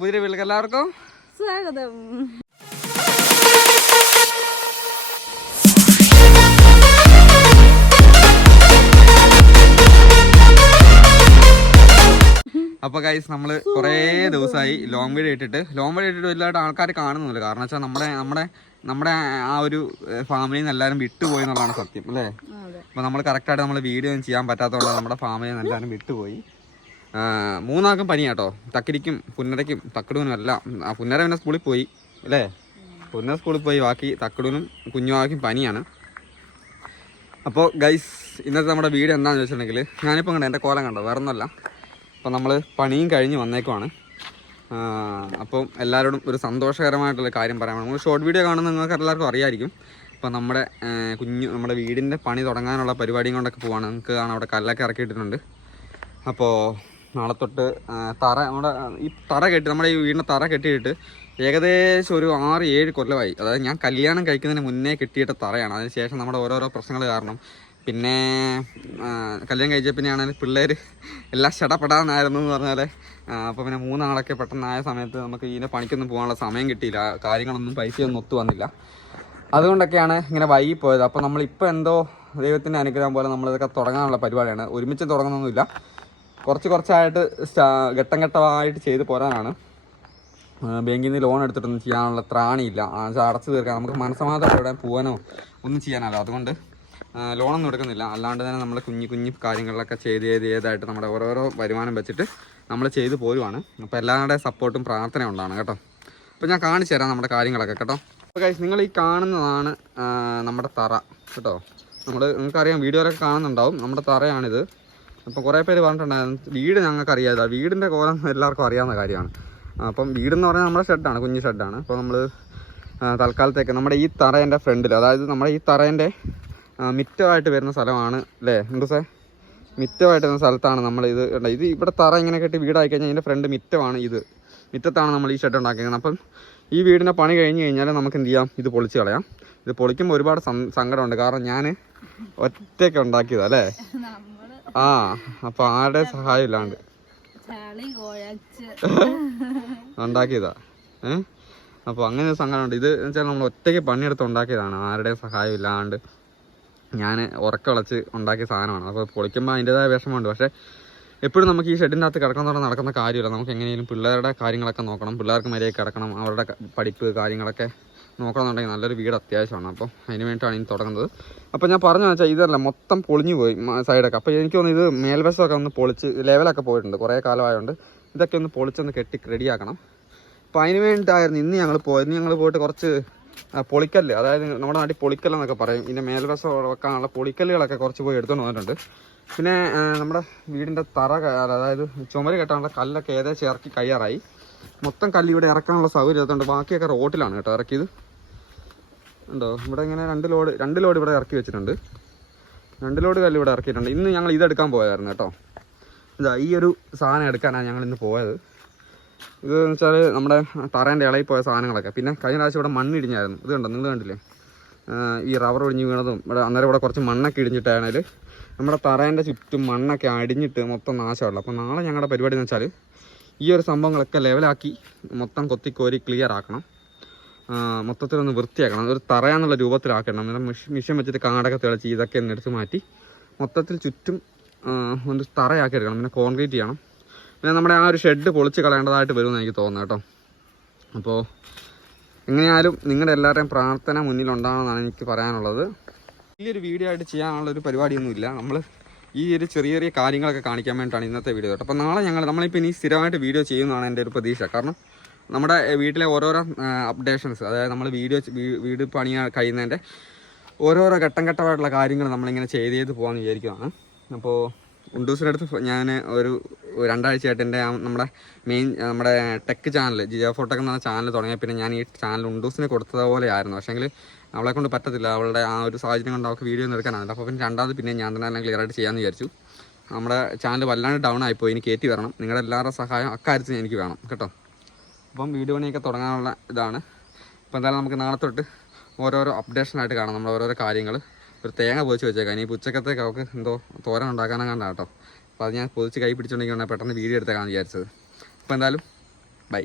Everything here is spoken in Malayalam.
പുതിയ വീട്ടിലേക്ക് എല്ലാവർക്കും സ്വാഗതം. അപ്പൊ ഗൈസ് നമ്മൾ കുറേ ദിവസമായി ലോങ് വീഡിയോ ഇട്ടിട്ട്. ലോങ് വീഡിയോ ഇട്ടിട്ട് വലുതായിട്ട് ആൾക്കാർ കാണുന്നില്ല കാരണം വെച്ചാൽ നമ്മുടെ നമ്മുടെ നമ്മുടെ ആ ഒരു ഫാമിലിയിൽ നിന്ന് എല്ലാവരും വിട്ടുപോയി എന്നുള്ളതാണ് സത്യം അല്ലേ? അപ്പൊ അപ്പോൾ നമ്മൾ കറക്റ്റായിട്ട് നമ്മൾ വീഡിയോ ഒന്നും ചെയ്യാൻ പറ്റാത്തതുകൊണ്ട് നമ്മുടെ ഫാമിലിയിൽ നിന്ന് എല്ലാവരും വിട്ടുപോയി. ആ, പനി കേട്ടോ തക്കിരിക്കും പുന്നരയ്ക്കും തക്കടൂനും എല്ലാം. പുന്നര പിന്നെ സ്കൂളിൽ പോയി അല്ലേ? പുന്നര സ്കൂളിൽ പോയി ബാക്കി തക്കടൂനും കുഞ്ഞുവാക്കും പനിയാണ്. അപ്പോൾ ഗൈസ് ഇന്നത്തെ നമ്മുടെ വീട് എന്താണെന്ന് ചോദിച്ചിട്ടുണ്ടെങ്കിൽ ഞാനിപ്പോൾ കണ്ടോ എന്റെ കോലം കണ്ടോ? വേറെ ഒന്നുമല്ല അപ്പോൾ നമ്മൾ പണിയും കഴിഞ്ഞ് വന്നേക്കുവാണ്. അപ്പോൾ അപ്പം എല്ലാവരോടും ഒരു സന്തോഷകരമായിട്ടുള്ള കാര്യം പറയാൻ നമ്മൾ ഷോർട്ട് വീഡിയോ കാണുന്ന നിങ്ങൾക്ക് എല്ലാവർക്കും അറിയായിരിക്കും. അപ്പോൾ നമ്മുടെ കുഞ്ഞു നമ്മുടെ വീടിന്റെ പണി തുടങ്ങാനുള്ള പരിപാടിയും കൊണ്ടൊക്കെ പോവാണ്. നിങ്ങൾക്ക് കാണാം അവിടെ കല്ലൊക്കെ ഇറക്കിയിട്ടുണ്ട് അപ്പോൾ നാളെ തൊട്ട് തറ നമ്മുടെ ഈ തറ കെട്ടി നമ്മുടെ ഈ വീടിന്റെ തറ കെട്ടിയിട്ട് ഏകദേശം ഒരു ആറ് ഏഴ് കൊല്ലമായി. അതായത് ഞാൻ കല്യാണം കഴിക്കുന്നതിന് മുന്നേ കെട്ടിയിട്ട തറയാണ്. അതിന് ശേഷം നമ്മുടെ ഓരോരോ പ്രശ്നങ്ങൾ കാരണം പിന്നെ കല്യാണം കഴിച്ച പിന്നെയാണെങ്കിൽ പിള്ളേർ എല്ലാം ഷടപ്പെടാന്നായിരുന്നു എന്ന് പറഞ്ഞാൽ അപ്പോൾ പിന്നെ മൂന്നാളൊക്കെ പെട്ടെന്നായ സമയത്ത് നമുക്ക് ഇതിനെ പണിക്കൊന്നും പോകാനുള്ള സമയം കിട്ടിയില്ല. കാര്യങ്ങളൊന്നും പൈസയൊന്നും ഒത്തു വന്നില്ല. അതുകൊണ്ടൊക്കെയാണ് ഇങ്ങനെ വൈകി പോയത്. അപ്പോൾ നമ്മളിപ്പോൾ എന്തോ ദൈവത്തിന്റെ അനുഗ്രഹം പോലെ നമ്മളിതൊക്കെ തുടങ്ങാനുള്ള പരിപാടിയാണ്. ഒരുമിച്ച് തുടങ്ങുന്നൊന്നുമില്ല. കുറച്ച് കുറച്ചായിട്ട് ഘട്ടം ഘട്ടമായിട്ട് ചെയ്ത് പോരാനാണ്. ബാങ്കിൽ നിന്ന് ലോൺ എടുത്തിട്ടൊന്നും ചെയ്യാനുള്ള ത്രാണിയില്ല. അടച്ചു തീർക്കാൻ നമുക്ക് മനസ്സമാധാനം എവിടെ പോകാനോ ഒന്നും ചെയ്യാനല്ല. അതുകൊണ്ട് ലോണൊന്നും എടുക്കുന്നില്ല. അല്ലാണ്ട് തന്നെ നമ്മൾ കുഞ്ഞു കുഞ്ഞു കാര്യങ്ങളിലൊക്കെ ചെയ്ത് ചെയ്ത് ചെയ്തായിട്ട് നമ്മുടെ ഓരോരോ വരുമാനം വെച്ചിട്ട് നമ്മൾ ചെയ്ത് പോരുവാണ്. അപ്പോൾ എല്ലാവരുടെയും സപ്പോർട്ടും പ്രാർത്ഥന ഉണ്ടാണ് കേട്ടോ. അപ്പോൾ ഞാൻ കാണിച്ചു തരാം നമ്മുടെ കാര്യങ്ങളൊക്കെ കേട്ടോ. അപ്പോൾ കഴിച്ച് നിങ്ങൾ ഈ കാണുന്നതാണ് നമ്മുടെ തറ കേട്ടോ. നമ്മൾ നിങ്ങൾക്കറിയാം വീഡിയോയിലൊക്കെ കാണുന്നുണ്ടാവും. നമ്മുടെ തറയാണിത്. അപ്പോൾ കുറേ പേര് പറഞ്ഞിട്ടുണ്ടായിരുന്നു വീട് ഞങ്ങൾക്ക് അറിയാതെ. വീടിന്റെ കോലം എല്ലാവർക്കും അറിയാവുന്ന കാര്യമാണ്. അപ്പം വീടെന്ന് പറഞ്ഞാൽ നമ്മുടെ ഷെഡാണ് കുഞ്ഞു ഷെഡാണ്. അപ്പോൾ നമ്മൾ തൽക്കാലത്തേക്ക് നമ്മുടെ ഈ തറേന്റെ ഫ്രണ്ടിൽ അതായത് നമ്മുടെ ഈ തറേന്റെ മിറ്റമായിട്ട് വരുന്ന സ്ഥലമാണ് അല്ലേ എന്തൂസേ മിറ്റമായിട്ട് വരുന്ന സ്ഥലത്താണ് നമ്മൾ ഇത്. ഇത് ഇവിടെ തറ ഇങ്ങനെ കെട്ടി വീടായി കഴിഞ്ഞാൽ ഇതിന്റെ ഫ്രണ്ട് മിറ്റമാണ് ഇത്. മിറ്റത്താണ് നമ്മൾ ഈ ഷെഡ് ഉണ്ടാക്കിയത് അപ്പം ഈ വീടിന്റെ പണി കഴിഞ്ഞ് കഴിഞ്ഞാൽ നമുക്ക് എന്ത് ചെയ്യാം? ഇത് പൊളിച്ച് കളയാം. ഇത് പൊളിക്കുമ്പോൾ ഒരുപാട് സം- സങ്കടമുണ്ട്. കാരണം ഞാൻ ഒറ്റയ്ക്ക് ഉണ്ടാക്കിയതാ അല്ലേ? നമ്മൾ ആ അപ്പൊ ആരുടെ സഹായം ഇല്ലാണ്ട്. ഉണ്ടാക്കിയതാ. ഏ? അപ്പോൾ അങ്ങനെ ഒരു സങ്കടമുണ്ട് ഇത് വെച്ചാൽ നമ്മൾ ഒറ്റയ്ക്ക് പണിയെടുത്ത് ഉണ്ടാക്കിയതാണ്. ആരുടെയും സഹായം ഇല്ലാണ്ട് ഞാൻ ഉറക്ക വിളച്ച് ഉണ്ടാക്കിയ സാധനമാണ്. അപ്പോൾ പൊളിക്കുമ്പോൾ അതിന്റെതായ വിഷമമുണ്ട്. പക്ഷേ എപ്പോഴും നമുക്ക് ഈ ഷെഡിന്റെ അകത്ത് കിടക്കുന്നതോടെ നടക്കുന്ന കാര്യമില്ല. നമുക്ക് എങ്ങനെയും പിള്ളേരുടെ കാര്യങ്ങളൊക്കെ നോക്കണം. പിള്ളേർക്ക് മര്യാദ കിടക്കണം. അവരുടെ പഠിപ്പ് കാര്യങ്ങളൊക്കെ നോക്കണമെന്നുണ്ടെങ്കിൽ നല്ലൊരു വീട് അത്യാവശ്യമാണ്. അപ്പോൾ അതിന് വേണ്ടിയിട്ടാണ് ഇനി തുടങ്ങുന്നത്. അപ്പോൾ ഞാൻ പറഞ്ഞു വെച്ചാൽ ഇതല്ല മൊത്തം പൊളിഞ്ഞു പോയി സൈഡൊക്കെ അപ്പോൾ എനിക്ക് തോന്നുന്നു ഇത് മേൽവശമൊക്കെ ഒന്ന് പൊളിച്ച് ലെവലൊക്കെ പോയിട്ടുണ്ട്. കുറേ കാലമായതുകൊണ്ട് ഇതൊക്കെ ഒന്ന് പൊളിച്ചൊന്ന് കെട്ടി റെഡിയാക്കണം അപ്പോൾ അതിന് വേണ്ടിയിട്ടായിരുന്നു ഇന്ന് ഞങ്ങൾ പോയത്. ഞങ്ങൾ പോയിട്ട് കുറച്ച് പൊളിക്കല്ല്. അതായത് നമ്മുടെ നാട്ടിൽ പൊളിക്കല്ലെന്നൊക്കെ പറയും. ഇതിന്റെ മേൽവശം വെക്കാനുള്ള പൊളിക്കല്ലുകളൊക്കെ കുറച്ച് പോയി എടുത്തുകൊണ്ട് വന്നിട്ടുണ്ട്. പിന്നെ നമ്മുടെ വീടിന്റെ തറ അതായത് ചുമര് കെട്ടാനുള്ള കല്ലൊക്കെ ഏകദേശം ചേർക്കി കയ്യാറായി. മൊത്തം കല്ല് ഇവിടെ ഇറക്കാനുള്ള സൗകര്യം അതുകൊണ്ട് ബാക്കിയൊക്കെ റോട്ടിലാണ് കേട്ടോ ഇറക്കിയത്. ഉണ്ടോ? ഇവിടെ ഇങ്ങനെ രണ്ട് ലോഡ് രണ്ട് ലോഡ് ഇവിടെ ഇറക്കി വെച്ചിട്ടുണ്ട്. രണ്ട് ലോഡ് കല്ല് ഇവിടെ ഇറക്കിയിട്ടുണ്ട്. ഇന്ന് ഞങ്ങൾ ഇതെടുക്കാൻ പോയായിരുന്നു കേട്ടോ. ഇതാ ഈ ഒരു സാധനം എടുക്കാനാണ് ഞങ്ങൾ ഇന്ന് പോയത്. ഇത് എന്ന് വെച്ചാൽ നമ്മുടെ തറേന്റെ ഇളയിൽ പോയ സാധനങ്ങളൊക്കെ. പിന്നെ കഴിഞ്ഞ പ്രാവശ്യം ഇവിടെ മണ്ണ് ഇടിഞ്ഞായിരുന്നു. ഇത് കണ്ടോ? നിങ്ങൾ കണ്ടില്ലേ? ഈ റബ്ബർ ഒടിഞ്ഞ് വീണതും ഇവിടെ അന്നേരം ഇവിടെ കുറച്ച് മണ്ണൊക്കെ ഇടിഞ്ഞിട്ടാണെങ്കിൽ നമ്മുടെ തറേന്റെ ചുറ്റും മണ്ണൊക്കെ അടിഞ്ഞിട്ട് മൊത്തം നാശമുള്ളൂ അപ്പോൾ നാളെ ഞങ്ങളുടെ പരിപാടി എന്ന് വെച്ചാൽ ഈ ഒരു സംഭവങ്ങളൊക്കെ ലെവലാക്കി മൊത്തം കൊത്തിക്കോരി ക്ലിയർ ആക്കണം. മൊത്തത്തിലൊന്ന് വൃത്തിയാക്കണം. ഒരു തറയാന്നുള്ള രൂപത്തിലാക്കണം. അന്നേരം മിഷ് മിഷൻ വെച്ചിട്ട് കാടൊക്കെ തിളച്ച് ഇതൊക്കെ ഒന്ന് മാറ്റി മൊത്തത്തിൽ ചുറ്റും ഒന്ന് തറയാക്കി എടുക്കണം പിന്നെ കോൺക്രീറ്റ് ചെയ്യണം. പിന്നെ നമ്മുടെ ആ ഒരു ഷെഡ് പൊളിച്ച് കളയേണ്ടതായിട്ട് വരുമെന്ന് എനിക്ക് തോന്നുന്നു കേട്ടോ. അപ്പോൾ എങ്ങനെയായാലും നിങ്ങളുടെ എല്ലാവരുടെയും പ്രാർത്ഥന മുന്നിലുണ്ടാകണമെന്നാണ് എനിക്ക് പറയാനുള്ളത്. വലിയൊരു വീഡിയോ ആയിട്ട് ചെയ്യാനുള്ള ഒരു പരിപാടിയൊന്നുമില്ല നമ്മൾ ഈ ഒരു ചെറിയ ചെറിയ കാര്യങ്ങളൊക്കെ കാണിക്കാൻ വേണ്ടിയിട്ടാണ് ഇന്നത്തെ വീഡിയോ കേട്ടോ. അപ്പോൾ നാളെ ഞങ്ങൾ നമ്മളിപ്പോൾ ഇനി സ്ഥിരമായിട്ട് വീഡിയോ ചെയ്യുന്നതാണ് എന്റെ ഒരു പ്രതീക്ഷ. കാരണം നമ്മുടെ വീട്ടിലെ ഓരോരോ അപ്ഡേഷൻസ് അതായത് നമ്മൾ വീഡിയോ വീട് പണി കഴിയുന്നതിന്റെ ഓരോരോ ഘട്ടം ഘട്ടമായിട്ടുള്ള കാര്യങ്ങൾ നമ്മളിങ്ങനെ ചെയ്ത് ചെയ്ത് പോകാമെന്ന് വിചാരിക്കുകയാണ് അപ്പോൾ ഉണ്ടൂസിന്റെ അടുത്ത് ഞാൻ ഒരു രണ്ടാഴ്ചയായിട്ട് എന്റെ നമ്മുടെ മെയിൻ നമ്മുടെ ടെക് ചാനൽ ജിയോ ഫോട്ടോക്ക് എന്ന ചാനൽ തുടങ്ങിയ പിന്നെ ഞാൻ ഈ ചാനൽ ഉണ്ടൂസിന് കൊടുത്തതുപോലെ ആയിരുന്നു പക്ഷേങ്കിൽ അവളെ കൊണ്ട് പറ്റത്തില്ല. അവളുടെ ആ ഒരു സാഹചര്യം കൊണ്ട് അവൾക്ക് വീഡിയോ ഒന്നും എടുക്കാനാവില്ല അപ്പോൾ പിന്നെ രണ്ടാമത് പിന്നെ ഞാൻ തന്നെ ക്ലിയർ ആയിട്ട് ചെയ്യാമെന്ന് വിചാരിച്ചു. നമ്മുടെ ചാനൽ വല്ലാണ്ട് ഡൗൺ ആയിപ്പോയി. ഇനി കയറ്റി വരണം. നിങ്ങളുടെ എല്ലാവരുടെ സഹായം അക്കാര്യത്തിന് എനിക്ക് വേണം. കേട്ടോ? അപ്പം വീട് പണിയൊക്കെ തുടങ്ങാനുള്ള ഇതാണ്. അപ്പോൾ എന്തായാലും നമുക്ക് നാളെ തൊട്ട് ഓരോരോ അപ്ഡേഷനായിട്ട് കാണാം. നമ്മൾ ഓരോരോ കാര്യങ്ങൾ. ഒരു തേങ്ങ പൊതിച്ച് വെച്ചേക്കാം. ഇനി ഉച്ചക്കത്തേക്ക് അവൾക്ക് എന്തോ തോരൻ ഉണ്ടാക്കാനും കണ്ട കേട്ടോ അപ്പോൾ അത് ഞാൻ പൊതിച്ച് കൈ പിടിച്ചുണ്ടെങ്കിൽ പെട്ടെന്ന് വീഡിയോ എടുത്തേക്കാണെന്ന് വിചാരിച്ചത്. അപ്പോൾ എന്തായാലും ബൈ